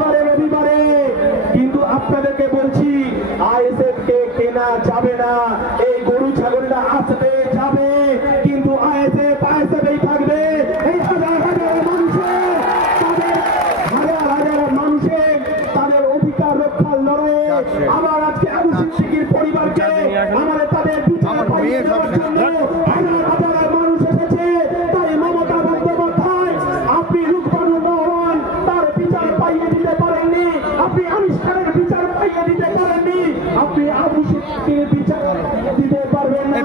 রবিবারে কিন্তু আপনাদেরকে বলছি আইএসএফ কে কেনা যাবে না। এই গরু ছাগলটা আসবে যাবে, কিন্তু আইএসএফই থাকবে। এই হাজার হাজার মানুষের তাদের অধিকার রক্ষার লড়াইয়ে আমার আজকে আবু সিদ্দিকীর পরিবারকে আমাদের তাদের বিচার পাইয়ে দেওয়ার জন্য হাজার হাজার মানুষ এসেছে। তাই মমতা বন্দ্যোপাধ্যায়, আপনি রূপবানুর রহমান তার বিচার পাইয়ে দিতে পারেননি, আপনি আনুষ্ঠানিক বিচার পাইয়ে দিতে পারেননি, আপনি আবু সিদ্দিকীর বিচার দিতে পারবেন না।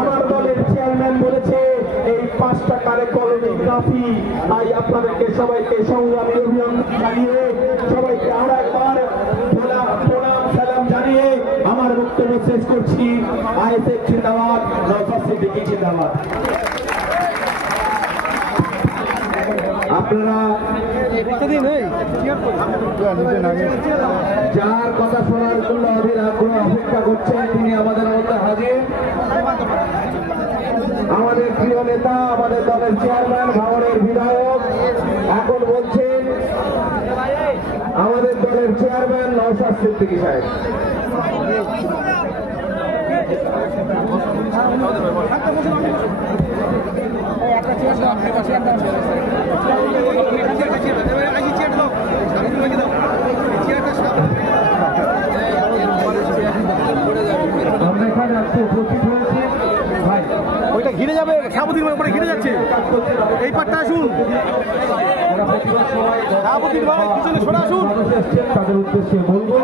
আমার দলের চেয়ারম্যান বলেছে এই 5 টাকার কলোগ্রাফি। তাই আপনাদেরকে সবাইকে সংগ্রামী অভিনন্দন জানিয়ে সবাইকে আর একবার প্রণাম সালাম জানিয়ে আমার বক্তব্য শেষ করছি। আইএসএফ জিন্দাবাদ, নওশাদ সিদ্দিকী জিন্দাবাদ। আপনারা যার কথা শোনার জন্য অধীর আগ্রহ অপেক্ষা করছেন তিনি আমাদের মধ্যে হাজির। আমাদের প্রিয় নেতা, আমাদের দলের চেয়ারম্যান, ভাঙড়ের বিধায়ক এখন বলছেন আমাদের দলের চেয়ারম্যান নওশাদ সিদ্দিকী সাহেব। আমরা এখানে আজকে উপস্থিত হয়েছি ভাই, ওইটা ঘিরে যাবে, সাবুদ্দিন উপরে ঘিরে যাচ্ছে, এই পাটটা আসুন, সাবুদ্দিন ভাই পিছনে সরে আসুন। তাদের উদ্দেশ্যে বলবো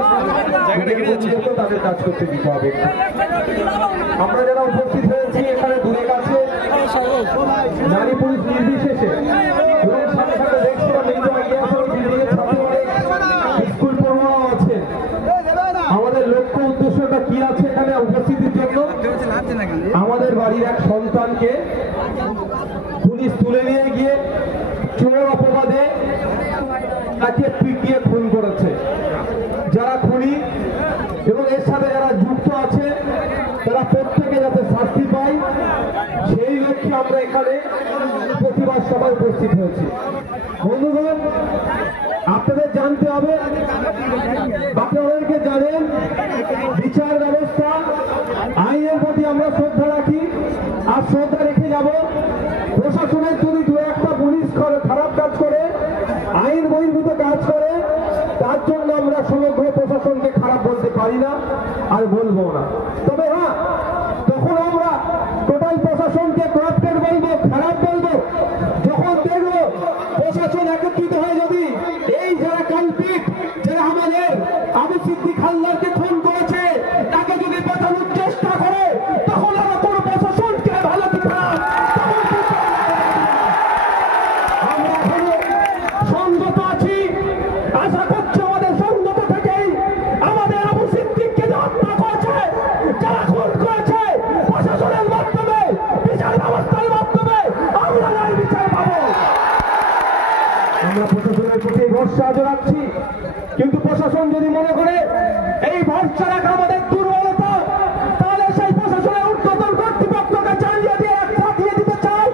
জায়গাটা ঘিরে যাচ্ছে, তাদের কাজ করতে দিতে হবে। আমরা যারা উপস্থিত হয়েছি এখানে দূরে কাছে নারী পুরুষ নির্বিশেষে সাথে সাথে দেখছিলাম স্কুল পড়ুয়া আছে। আমাদের লক্ষ্য উদ্দেশ্যটা কি আছে এখানে উপস্থিতির জন্য? আমাদের বাড়ির এক সন্তানকে পুলিশ তুলে নিয়ে গিয়ে চোর অপবাদে তাকে পিটিয়ে খুন করেছে। যারা খুনি এবং এর সাথে যারা যুক্ত আছে তারা প্রত্যেকে যাতে শাস্তি পায় সেই লক্ষ্যে আমরা এখানে প্রতিবাদ সভায় উপস্থিত হয়েছি। বন্ধুগণ, আপনাদের জানতে হবে, আপনাদেরকে জানেন বিচার ব্যবস্থা আইনের প্রতি আমরা শ্রদ্ধা রাখি আর শ্রদ্ধা রেখে যাব। প্রশাসনের যদি দু একটা পুলিশ খারাপ কাজ করে, আইন বহির্ভূত কাজ করে, তার জন্য আমরা সমগ্র প্রশাসনকে খারাপ বলতে পারি না আর বলবো না। তবে হ্যাঁ, তখন আমরা টোটাল প্রশাসনকে করাপ্টেড বলবো, খারাপ বলবো যখন দেখবো প্রশাসন একত্রিত হয়ে যদি এই যারা কালপিট, যারা আমাদের আবু সিদ্দিক হালদারকে খুন করেছে তাকে যদি বাঁচানোর চেষ্টা করে, তখন আমরা কোনো প্রশাসনকে ভালো কি খারাপ আমরা এখনো সংযত আছি। আশা করছি আমাদের সংযত থেকেই আমাদের আবু সিদ্দিককে হত্যা করেছে, যারা খুন করেছে, প্রশাসনের মাধ্যমে, বিচার ব্যবস্থার মাধ্যমে আমরা ন্যায় বিচার পাবো। আমরা প্রশাসনের প্রতি ভরসা রাখছি, কিন্তু প্রশাসন যদি মনে করে এই ভরসা রাখা আমাদের দুর্বলতা, তাহলে সেই প্রশাসনের ঊর্ধ্বতন কর্তৃপক্ষকে চালিয়ে দিয়ে ফাটিয়ে দিতে চাই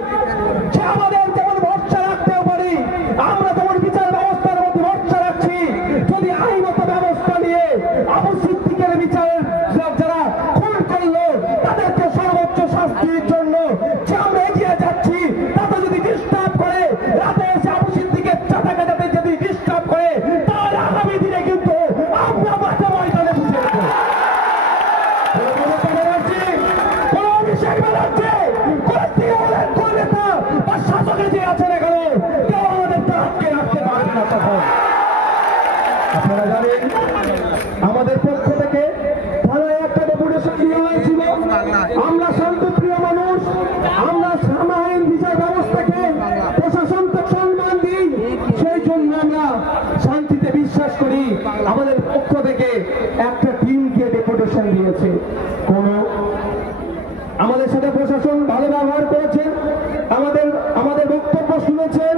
যে আমাদের যেমন ভরসা রাখতেও পারি, আমরা যেমন বিচার ব্যবস্থার মধ্যে ভরসা রাখছি। যদি আইনত ব্যবস্থা নিয়ে আবু সিদ্দিকের বিচারের যারা খুন করলো তাদেরকে সর্বোচ্চ শাস্তির জন্য যে আমরা এগিয়ে যাচ্ছি, তাতে যদি ডিস্টার্ব করে, রাতে এসে আবু সিদ্দিকের চাটাকে যাতে যদি ডিস্টার্ব করে, তাহলে আগামী দিনে কিন্তু আমরা মাঠে ময়দানে বুঝে নেব। কোন অভিষেক ব্যানার্জি, কোন তৃণমূলের কোন নেতা বা শাসকে যে আছেন এখানে কেউ আমাদেরকে আটকে রাখতে পারবে না। তখন আপনারা জানেন আমাদের পক্ষ থেকে থানায় একটা ডেপুটেশন দেওয়া হয়েছিল। আমরা শান্তপ্রিয় মানুষ, আমরা সামাজিক বিচার ব্যবস্থাকে প্রশাসনকে সম্মান দিই, সেই জন্য আমরা শান্তিতে বিশ্বাস করি। আমাদের পক্ষ থেকে একটা টিমকে ডেপুটেশন দিয়েছে। আমাদের সাথে প্রশাসন ভালো ব্যবহার করেছেন, আমাদের বক্তব্য শুনেছেন,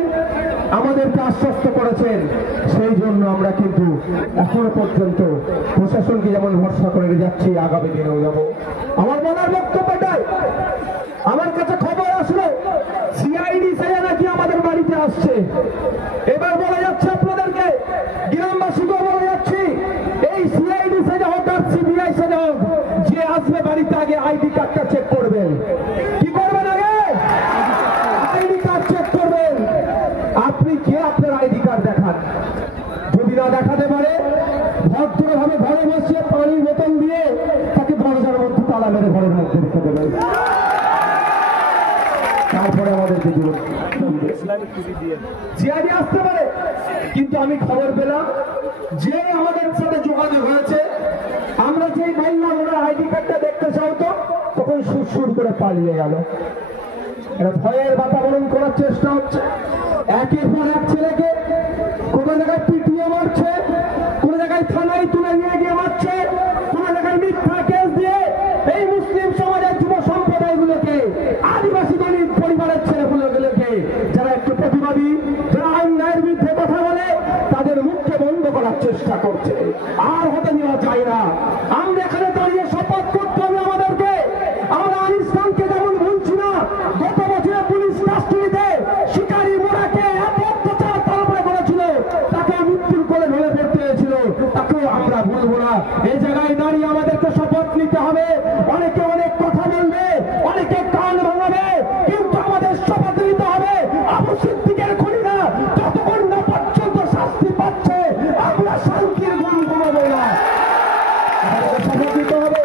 আমাদেরকে আশ্বস্ত করেছেন। সেই জন্য আমরা কিন্তু এখনো পর্যন্ত প্রশাসনকে যেমন ভরসা করে যাচ্ছি, আগামী দিনেও যাব। আমার বলার বক্তব্যটাই, আমার কাছে খবর আসলো সিআইডি সেনা নাকি আমাদের বাড়িতে আসছে। এবার বলা যাচ্ছে আপনাদেরকে গ্রাম আমাদেরকে জীবন সিআইডি আসতে পারে, কিন্তু আমি খবর পেলাম যে আমাদের সাথে যোগাযোগ হয়েছে, আমরা যেই বললাম ওরা আইডি কার্ডটা দেখতে চাও তো, তখন সুর করে পালিয়ে গেল। এটা ভয়ের বাতাবরণ করার চেষ্টা হচ্ছে। একের পর এক ছেলেকে কোনো জায়গায় পিটিয়ে মারছে, কোনো জায়গায় থানায় তুলে নিয়ে গিয়ে মারছে, কোনো জায়গায় মিথ্যা কেস দিয়ে এই মুসলিম সমাজের যুব সম্প্রদায়গুলোকে, আদিবাসী দলিত পরিবারের ছেলেগুলোকে, যারা একটু প্রতিবাদী, যারা অন্যায়ের বিরুদ্ধে কথা বলে, তাদের মুখকে বন্ধ করার চেষ্টা করছে। আর হতে দেওয়া যায় না। আমরা এখানে দাঁড়িয়ে শপথ করতে হবে আমাদেরকে। আমরা আনিস খানকে যেমন ভুলছি না, গত বছরে পুলিশ কাস্টডিতে শিকারী মোড়াকে এত অত্যাচার তার উপরে করেছিল, তাকে মৃত্যুর কোলে ঢলে পড়তে হয়েছিল, তাকেও আমরা ভুলবো না। এই জায়গায় দাঁড়িয়ে আমাদেরকে শপথ নিতে হবে। অনেকে অনেক কথা বলবে, অনেকে কান ভাঙাবে, কিন্তু আমাদের শপথ নিতে হবে আবু সিদ্দিকের খুনিরা যতক্ষণ না পর্যন্ত শাস্তি পাচ্ছে, আমরা শান্তির গুণ কমাবো না। শপথ নিতে হবে।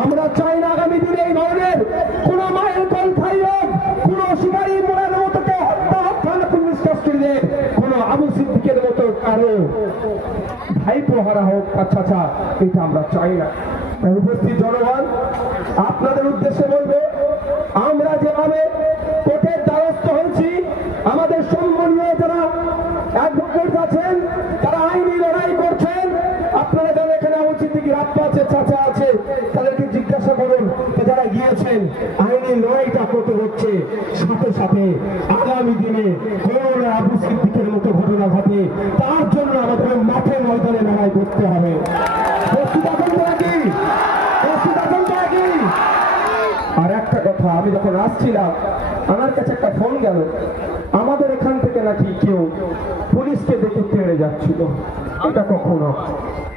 আমরা চাই না আগামী দিনে এই ধরনের কোন মায়ের কণ্ঠাই হোক, কোন শিকারী মোড়ের মতো কেউ হত্যা পুলিশ কাস্টডিতে কোন আবু সিদ্দিকের মতো কারো ভাইপো হারা হোক। আচ্ছা, এটা আমরা চাই না। উপস্থিত জনগণ, আপনাদের উদ্দেশ্যে বলবো, আমরা যেভাবে কোর্টের দ্বারস্থ হয়েছি, আমাদের সম্মানীয় যারা অ্যাডভোকেট আছেন, তারা আইনি লড়াই করছেন, আপনারা যারা এখানে আবু সিদ্দিকের আব্বা আছে, চাচা আছে, তাদেরকে জিজ্ঞাসা করুন যারা গিয়েছেন। আইনি লড়াইটা করতে হচ্ছে, সাথে সাথে আগামী দিনে কোন আবু সিদ্দিকের মতো ঘটনা ঘটে, তার জন্য আমাদের মাঠে ময়দানে লড়াই করতে হবে। আর একটা কথা, আমি যখন আসছিলাম আমার কাছে একটা ফোন গেল, আমাদের এখান থেকে নাকি কেউ পুলিশকে দেখে তেড়ে যাচ্ছিল। এটা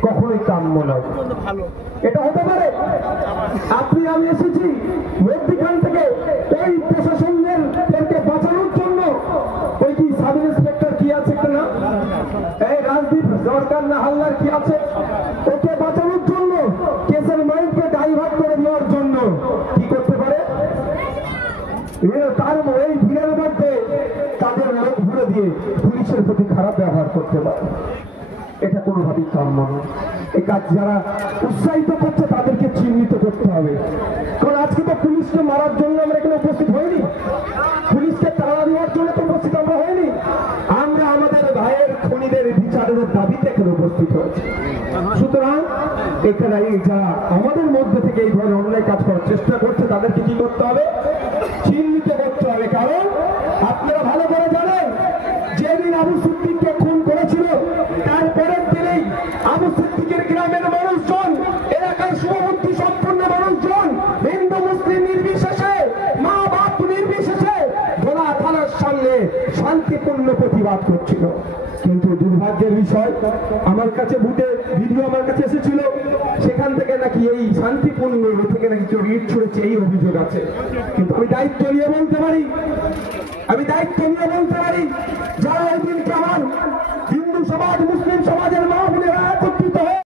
কখনোই কাম্য নয়। এটা হতে পারে আপনি আমি এসেছি মধ্যখান থেকে ওই প্রশাসনদেরকে বাঁচানোর জন্য, ওই কি সাব ইন্সপেক্টর কি আছে না, এই রাজদীপ সরকার না হালদার কি আছে, ওকে বাঁচানোর জন্য, কেসের মাইন্ডকে ডাইভার্ট করে দেওয়ার জন্য কি করতে পারে, তার এই ভিড়ের মধ্যে তাদের লোক ঘুরে দিয়ে পুলিশের প্রতি খারাপ ব্যবহার করতে পারে। এটা কোনোভাবেই কাম্য নয়। এই কাজ যারা উৎসাহিত করছে তাদেরকে চিহ্নিত করতে হবে। কারণ আজকে তো পুলিশকে মারার জন্য আমরা এখানে উপস্থিত হইনি, পুলিশকে তাড়া দেওয়ার জন্য তো উপস্থিত আমরা হইনি। আমরা আমাদের ভাইয়ের খুনিদের বিচারের দাবিতে এখানে উপস্থিত হয়েছি। সুতরাং এখানে যারা আমাদের মধ্যে থেকে এই ধরনের অন্যায় কাজ করার চেষ্টা করছে, তাদেরকে কি করতে হবে, চিহ্নিত করতে হবে। কারণ আপনারা ভালো করে জানেন, যেদিন আবু সিদ্দিককে খুন করেছিল, তারপরের দিনেই আবু সিদ্দিকের গ্রামের মানুষজন, এলাকার শুভবুদ্ধি সম্পন্ন মানুষজন, হিন্দু মুসলিম নির্বিশেষে, মা বাপ নির্বিশেষে ভোলা থানার সামনে শান্তিপূর্ণ প্রতিবাদ করছিল। কিন্তু দুর্ভাগ্যের বিষয়, আমার কাছে ভিডিও আমার কাছে এসেছিল, সেখান থেকে নাকি এই শান্তিপূর্ণ থেকে নাকি কেউ ইট ছুড়েছে, এই অভিযোগ আছে। কিন্তু আমি দায়িত্ব নিয়ে বলতে পারি